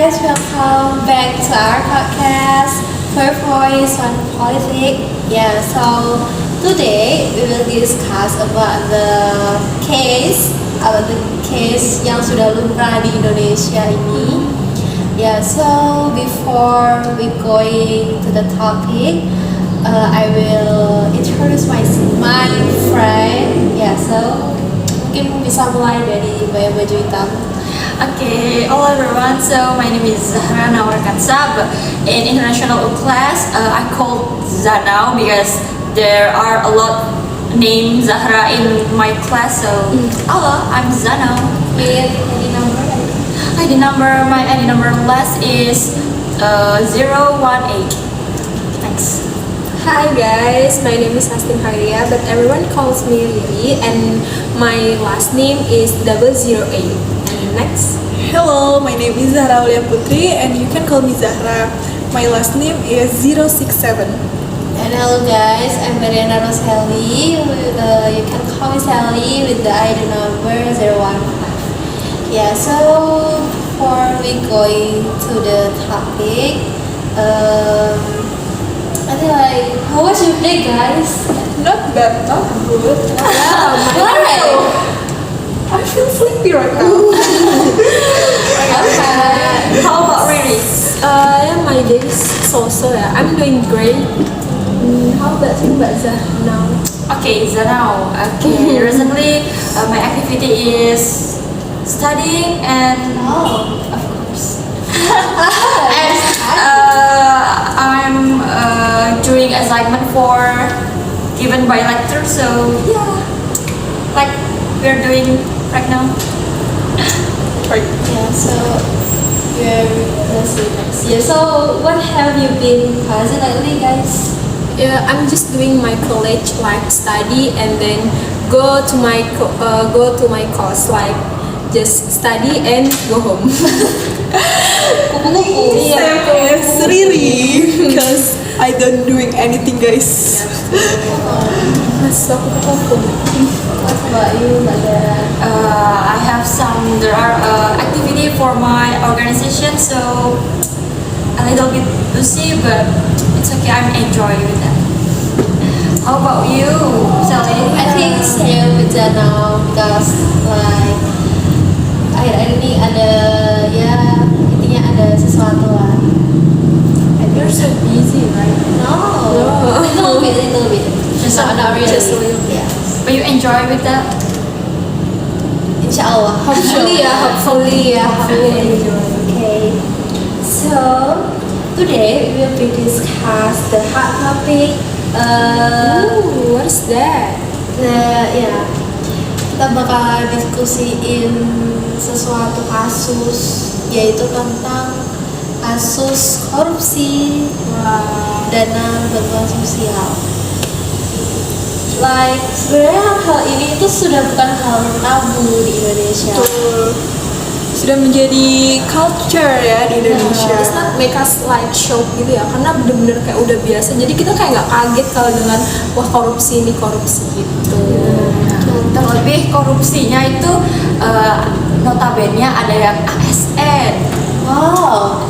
welcome back to our podcast, Fair Voice on Politics. Yeah, so today we will discuss about the case yang sudah lumrah di Indonesia ini. Yeah, so before we going to the topic, I will introduce my friend. Yeah, so mungkin bisa mulai dari baju hitam. Okay, hello everyone. So my name is Zahra Nawar Katsab. In international class, I called Zanau because there are a lot named Zahra in my class. So hello, I'm Zanau. My ID number last is 018. Thanks. Hi guys, my name is Astin Haria, but everyone calls me Lily, and my last name is 008. And next. Hello, my name is Zahra Aulia Putri, and you can call me Zahra. My last name is 067. And hello guys, I'm Mariana Roseli. You can call me Sally with the ID number 015. Yeah, so before we going to the topic, I think how was your day, guys? Not bad, not good. Why? I feel sleepy right now. Okay. How about Riri? Yeah, my day is so-so. Yeah, I'm doing great. How about you, Zah? Now. Okay, Zanau. Okay, recently my activity is studying and of course. And I'm doing assignment for given by lecture. So yeah, like we're doing right now. Right. Yeah, so let's see next year. So what have you been passing lately, guys? Yeah, I'm just doing my college like study and then go to my course like just study and go home. Kupu-kupu. Same as Riri, because I don't doing anything, guys. So, What about you, Mother? There are activity for my organization, so a little bit busy, but it's okay. I'm enjoying with that. How about you, Sally? I think same with now because like akhir-akhir ini intinya ada sesuatu lah. and you're so busy, right? No. Little bit. Just Not really. just a little bit. Yes. But you enjoy with that? Insyaallah. Hopefully, enjoy. Okay. So today we will be discuss the hot topic. Ooh, what's that? Kita bakal diskusiin sesuatu kasus, yaitu tentang kasus korupsi dana bantuan sosial. Like sebenarnya hal ini itu sudah bukan hal tabu di Indonesia. Betul. Sudah menjadi culture ya di Indonesia. It's not make us like shock gitu ya, karena bener-bener kayak udah biasa. Jadi kita kayak nggak kaget kalau dengan wah korupsi gitu. Terlebih korupsinya itu notabene ada yang ASN. Wow.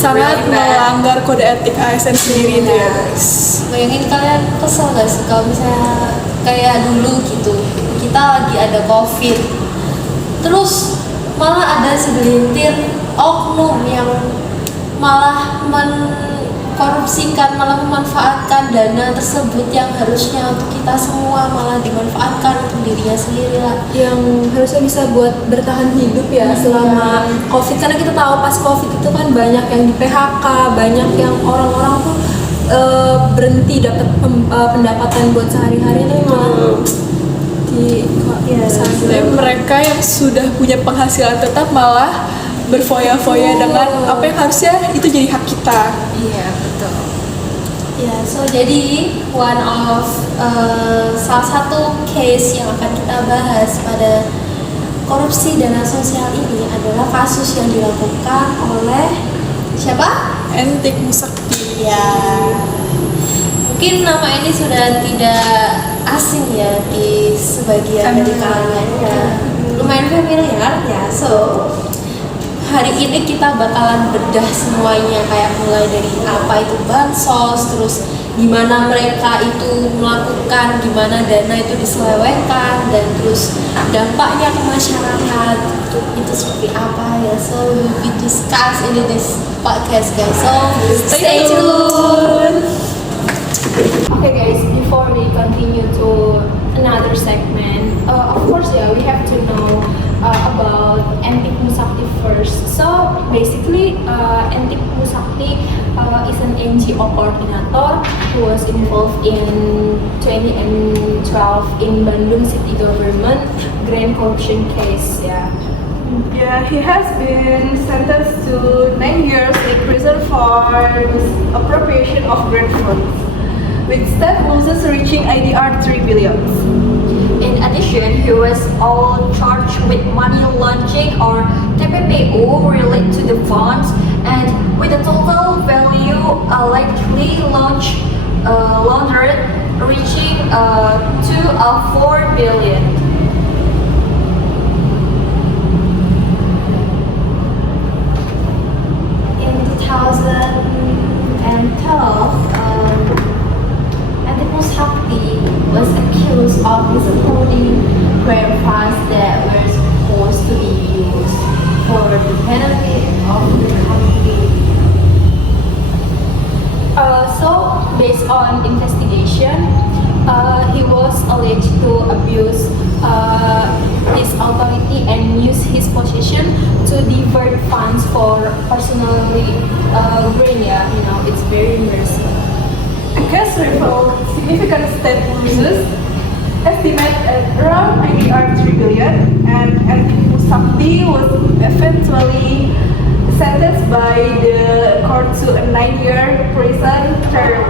Sangat Really bad. melanggar kode etik ASN sendiri itu ya, guys. Bayangin kalian kesel gak sih kalau misalnya kayak dulu gitu, kita lagi ada COVID, terus malah ada segelintir oknum yang malah mengkorupsikan, malah memanfaatkan dana tersebut yang harusnya untuk kita semua malah dimanfaatkan untuk dirinya sendiri lah. Yang harusnya bisa buat bertahan hidup ya selama COVID, karena kita tahu pas COVID itu kan banyak yang di PHK, banyak yang orang-orang tuh berhenti dapat pendapatan buat sehari-hari nih malah Dan mereka yang sudah punya penghasilan tetap malah berfoya-foya dengan apa yang harusnya itu jadi hak kita. Iya, betul. Ya, so jadi salah satu case yang akan kita bahas pada korupsi dana sosial ini adalah kasus yang dilakukan oleh siapa? Entik Musakti. Ya, mungkin nama ini sudah tidak asing ya di sebagian dari kalian ya. Lumayan familiar ya. So hari ini kita bakalan bedah semuanya, kayak mulai dari apa itu bansos, terus gimana mereka itu melakukan, gimana dana itu diselewengkan, dan terus dampaknya ke masyarakat itu seperti apa ya. So we will be discuss in this podcast guys, so stay tuned. Okay guys, before we continue to another segment, of course we have to know about Antik Musakti first. So basically, Antik Musakti is an NGO coordinator who was involved in 2012 in Bandung City Government grand corruption case. Yeah, he has been sentenced to 9 years in prison for misappropriation of grant funds, with state losses reaching IDR 3 billion. In addition, he was all charged with money laundering or TPPU related to the funds, and with a total value allegedly laundered reaching to 4 billion. In 2012, Antik Musakti was accused of misholding grant funds that were supposed to be used for the benefit of the country. So based on investigation, he was alleged to abuse his authority and use his position to divert funds for personally gain. It's very embarrassing. The case revealed significant state losses, estimated at around IDR 3 billion, and Antik Musakti was eventually sentenced by the court to a 9-year prison term.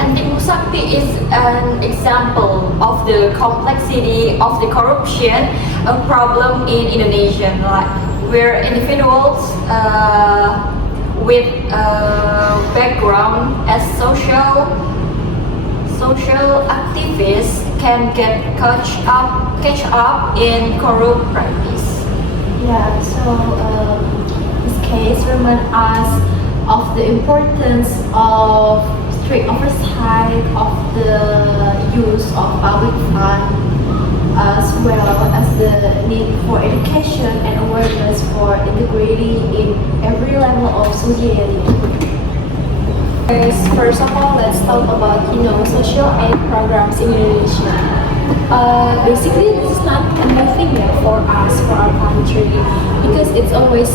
Antik Musakti is an example of the complexity of the corruption problem in Indonesia, where individuals with background as social activists can get catch up in corrupt practice. Yeah, so this case reminds us of the importance of strict oversight of the use of public funds, as well as the need for education and awareness for integrity in every level of society. Guys, first of all, let's talk about social aid programs in Indonesia. Basically, this is not a new thing for us, for our country, because it's always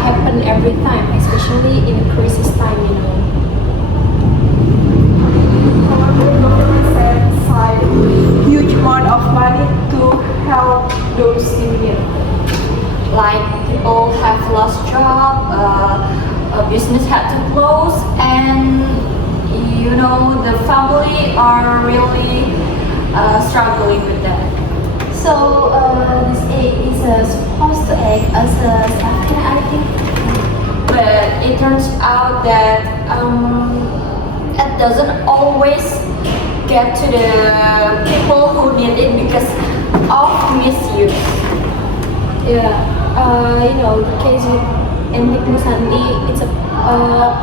happen every time, especially in a crisis time. The government set aside huge amount of money to help those in need. Like people have lost job, a business had to close, and the family are really struggling with that. So this aid is supposed to act as a safety net, I think. But it turns out that it doesn't always get to the people who need it because of misuse. The case with Antik Musakti, it's a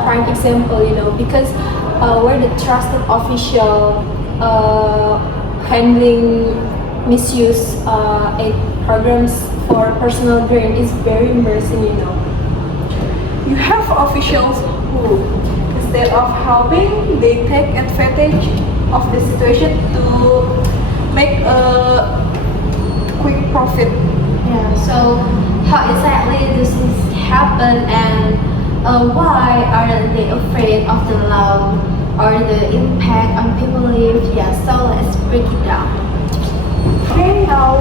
prime example, because we're the trusted official handling misuse aid programs for personal gain is very embarrassing. You have officials who, instead of helping, they take advantage of the situation to make a quick profit. Yeah, so how exactly does this happen, and why aren't they afraid of the law or the impact on people lives? Yeah, so let's break it down. Okay, now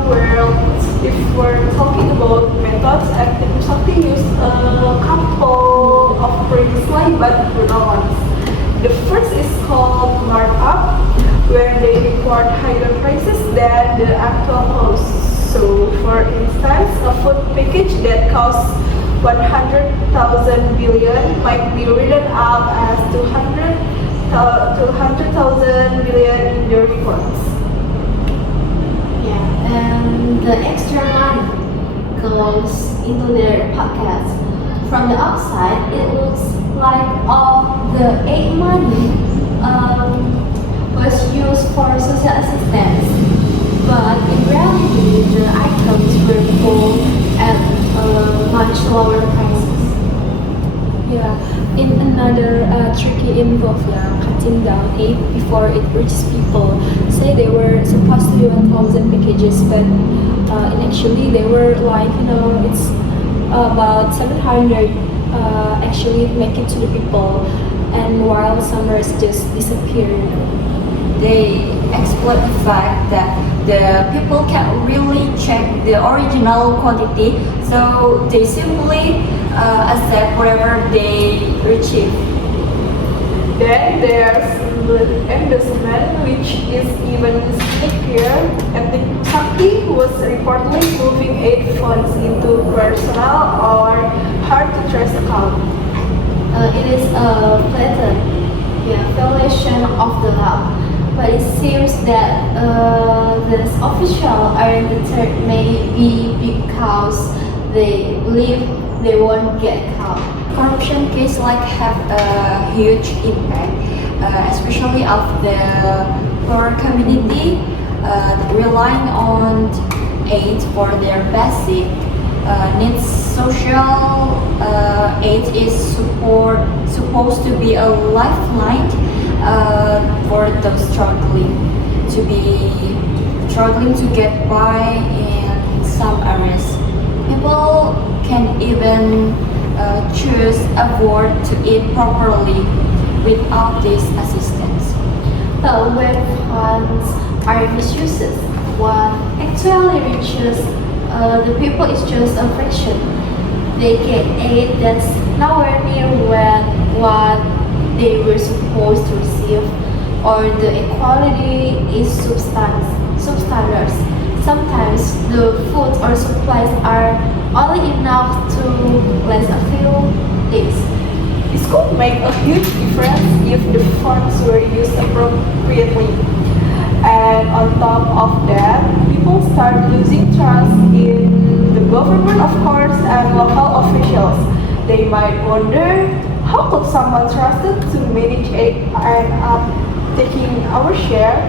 if we're talking about methods, Antik Musakti used a couple of previously but brutal ones. The first is called markup, where they report higher prices than the actual cost. So, for instance, a food package that costs 100,000 billion might be written up as 200,000 billion in the reports. Yeah, and the extra money goes into their pockets. From the outside, it looks like all the aid money was used for social assistance, but in reality, the items were sold at much lower prices. Yeah, in another tricky involved, yeah, cutting down aid before it reaches people. Say they were supposed to be 1,000 packages, but actually they were like, it's about 700 actually make it to the people, and while some rest just disappeared. They exploit the fact that the people can't really check the original quantity, so they simply accept whatever they receive. Then there's embezzlement, which is even sneakier. Ethnic Sakti was reportedly moving aid funds into personal or hard-to-trace accounts. It is a blatant violation of the law, but it seems that this official are deterred maybe because they believe they won't get caught. Corruption cases like have a huge impact, especially of the poor community relying on aid for their basic needs. Social aid is supposed to be a lifeline for those struggling to get by in some areas. People can even choose avoid to eat properly without this assistance. But when funds are misused, what actually reaches the people is just a fraction. They get aid that's nowhere near what they were supposed to receive, or the equality is substandard. Sometimes the food or supplies are only enough to last a few days. This could make a huge difference if the funds were used appropriately. And on top of that, people start losing trust in the government, of course, and local officials. They might wonder, how could someone trusted to manage aid end up taking our share?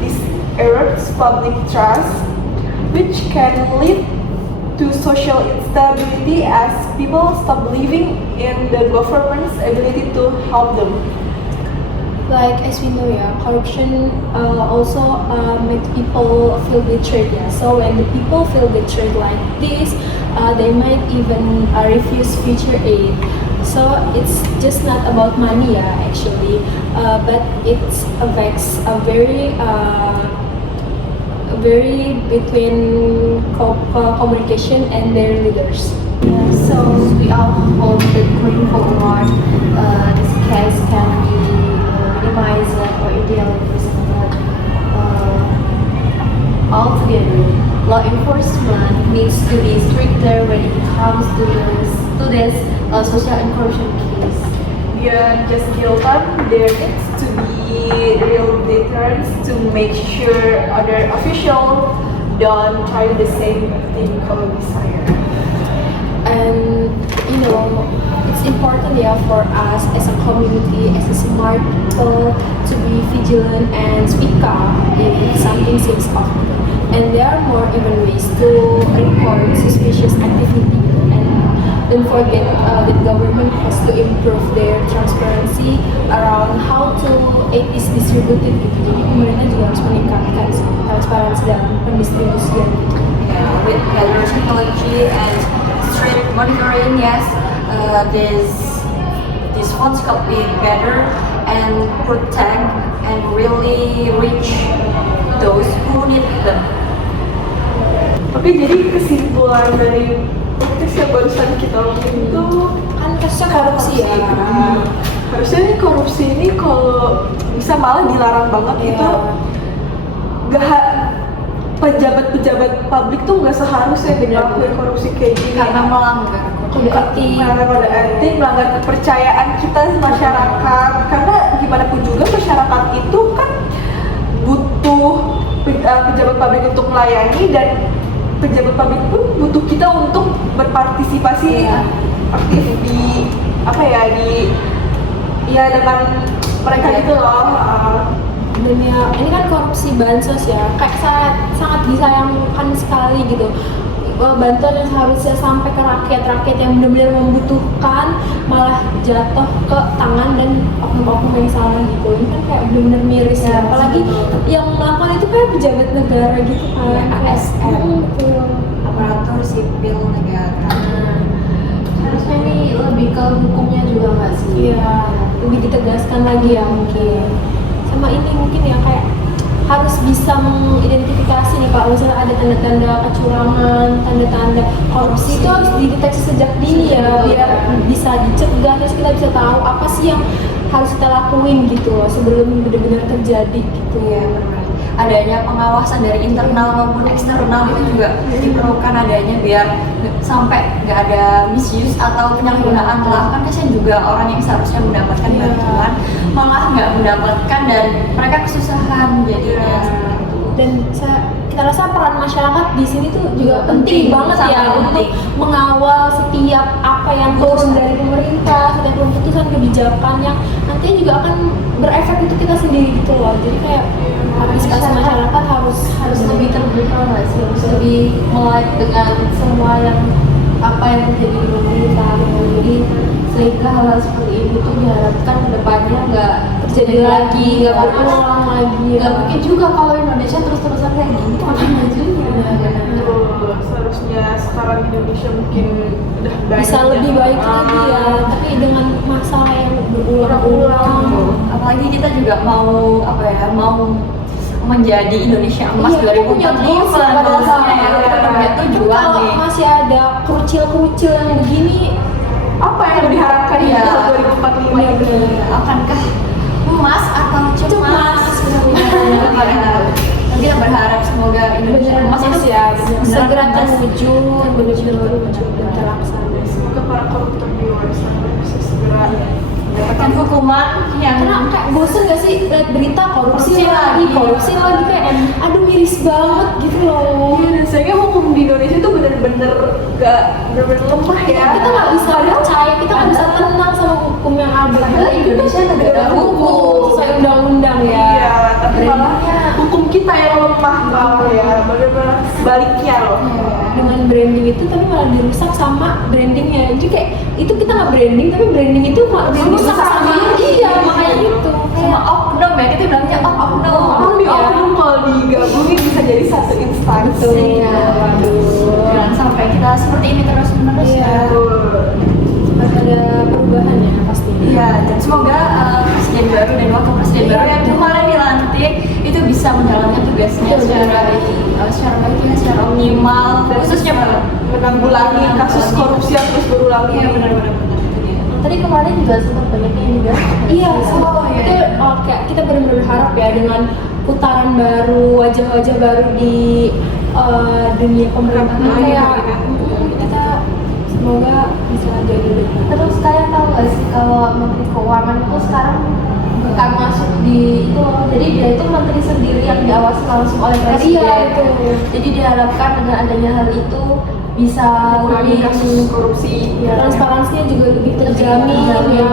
This erodes public trust, which can lead to social instability as people stop believing in the government's ability to help them. Like as we know, yeah, corruption also makes people feel betrayed. Yeah. So when the people feel betrayed like this, they might even refuse future aid. So it's just not about money, yeah, actually, but it affects a very between communication and their leaders. So we all hope that going forward, this case can be minimized or ideally presented altogether. Law enforcement needs to be stricter when it comes to this social and corruption case. Beyond just kill time, there needs to be real deterrence to make sure other officials don't try the same thing kalau desire. And it's important, yeah, for us as a community, as a smart people, to be vigilant and speak up if something seems off. And there are more even ways to report suspicious activity. And don't forget that government has to improve their transparency around how to aid is distributed gitu. Jadi pemerintah juga harus meningkatkan transparansi dalam pendistribusian. Yeah, with better technology and strict monitoring, yes, these funds could be better and protect and really reach those who need them. Tapi jadi kesimpulan dari podcast yang barusan kita omongin itu Kan kasusnya korupsi ya. harusnya nih korupsi ini kalau bisa malah dilarang banget gitu. Gak pejabat-pejabat publik tuh nggak seharusnya ngelakuin korupsi kayak gini Karena melanggar Kode etik. melanggar kode etik, melanggar kepercayaan kita masyarakat. Karena gimana pun juga masyarakat itu kan butuh pejabat publik untuk melayani, dan pejabat publik pun butuh kita untuk berpartisipasi aktif di dengan mereka gitu loh. Dan ya ini kan korupsi bansos ya, kayak sangat disayangkan sekali gitu. Bantuan yang seharusnya sampai ke rakyat yang benar-benar membutuhkan malah jatuh ke tangan dan oknum-oknum yang salah gitu. Ini kan kayak benar-benar miris ya, apalagi yang melakukan itu kayak pejabat negara gitu kan, ASN, aparatur sipil negara. Harusnya ini lebih ke hukumnya juga nggak sih? Iya, lebih ditegaskan lagi ya mungkin. Sama ini mungkin ya kayak harus bisa mengidentifikasi nih Pak, misalnya ada tanda-tanda kecurangan, tanda-tanda korupsi itu harus dideteksi sejak dini ya, biar bisa dicegah, terus kita bisa tahu apa sih yang harus kita lakuin gitu loh sebelum benar-benar terjadi gitu. Ya, benar. Adanya pengawasan dari internal maupun eksternal itu juga diperlukan adanya biar sampai nggak ada misuse atau penyalahgunaan lah, kan kasihan juga orang yang seharusnya mendapatkan bantuan malah nggak mendapatkan dan mereka kesusahan jadinya. Dan kita rasa peran masyarakat di sini tuh juga penting banget ya untuk mengawal setiap apa yang turun dari pemerintah, setiap keputusan kebijakan yang nantinya juga akan berefek untuk kita sendiri gitu loh. Jadi kayak partisipasi masyarakat harus lebih terbuka nggak sih? Harus lebih melek dengan semua apa yang terjadi di pemerintah gitu. Jadi sehingga hal-hal seperti ini tuh diharapkan kedepannya nggak terjadi lagi, nggak berulang lagi. Nggak mungkin juga kalau Indonesia terus-terusan kayak gini, makin majunya. Seharusnya sekarang Indonesia mungkin udah bisa lebih baik lagi ya, tapi dengan masalah yang berulang-ulang. Apalagi kita juga mau menjadi Indonesia emas 2045 ya, kita punya tujuan kalau nih. masih ada kerucil yang begini, apa yang diharapkan di Iya. 2045 itu? Akankah emas atau cemas? Kita berharap semoga Indonesia emas itu segera terwujud dan terlaksana. Semoga para koruptor di luar sana bisa segera mendapatkan hukuman yang Karena kayak bosen gak sih lihat berita korupsi lagi kayak aduh miris banget gitu loh. Iya, dan sayangnya hukum di Indonesia itu bener-bener lemah ya. Kita nggak bisa percaya, kita nggak bisa tenang sama hukum yang ada. Indonesia negara Hukum sesuai undang-undang ya. Iya, tapi malah hukum kita yang lemah malah ya, bener-bener sebaliknya loh. Dengan branding itu tapi malah dirusak sama brandingnya. Jadi kayak itu kita nggak branding tapi branding itu malah dirusak sama makanya gitu. sama oknum ya, kita bilangnya oknum. Oknum kalau digabungin bisa jadi satu instansi. Jangan sampai kita seperti ini terus-menerus ya. Harus ada perubahan ya pasti. Iya, dan semoga presiden baru dan wakil presiden baru yang kemarin dilantik itu bisa menjalankan tugasnya secara baik ya, secara optimal, khususnya Menanggulangi kasus korupsi yang terus berulang Iya, ini. benar-benar. Tadi kemarin juga sempat banyak yang juga. Iya, iya. itu kayak kita benar-benar berharap ya dengan putaran baru, wajah-wajah baru di dunia pemerintahan kayak kita semoga bisa jadi lebih baik. Terus kalian tahu nggak sih kalau Menteri Keuangan itu sekarang bukan masuk di itu loh, jadi dia itu menteri sendiri yang diawasi langsung oleh presiden. Iya, itu. Jadi diharapkan dengan adanya hal itu bisa Mengurangi lebih kasus korupsi. Transparansinya juga lebih terjamin terjamin, ya. ya.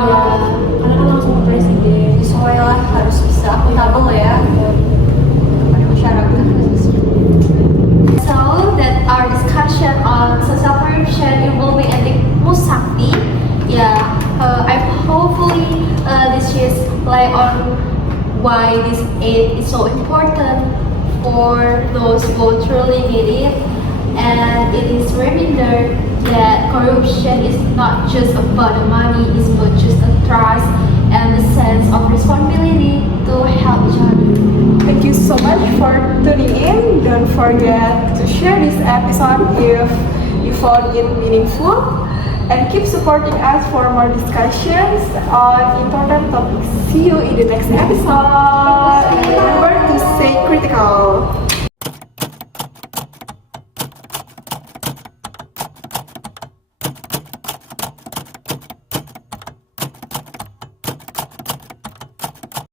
Karena kan langsung ke presiden. sesuai lah, harus bisa akuntabel ya kepada masyarakat. So that our discussion on social corruption involving Edik Musakti. I hopefully this is play on why this aid is so important for those who truly need it, and it is reminder that corruption is not just about the money, it's about just the trust and the sense of responsibility to help each other. Thank you so much for tuning in. Don't forget to share this episode if you found it meaningful. And keep supporting us for more discussions on important topics. See you in the next episode. Remember to stay critical.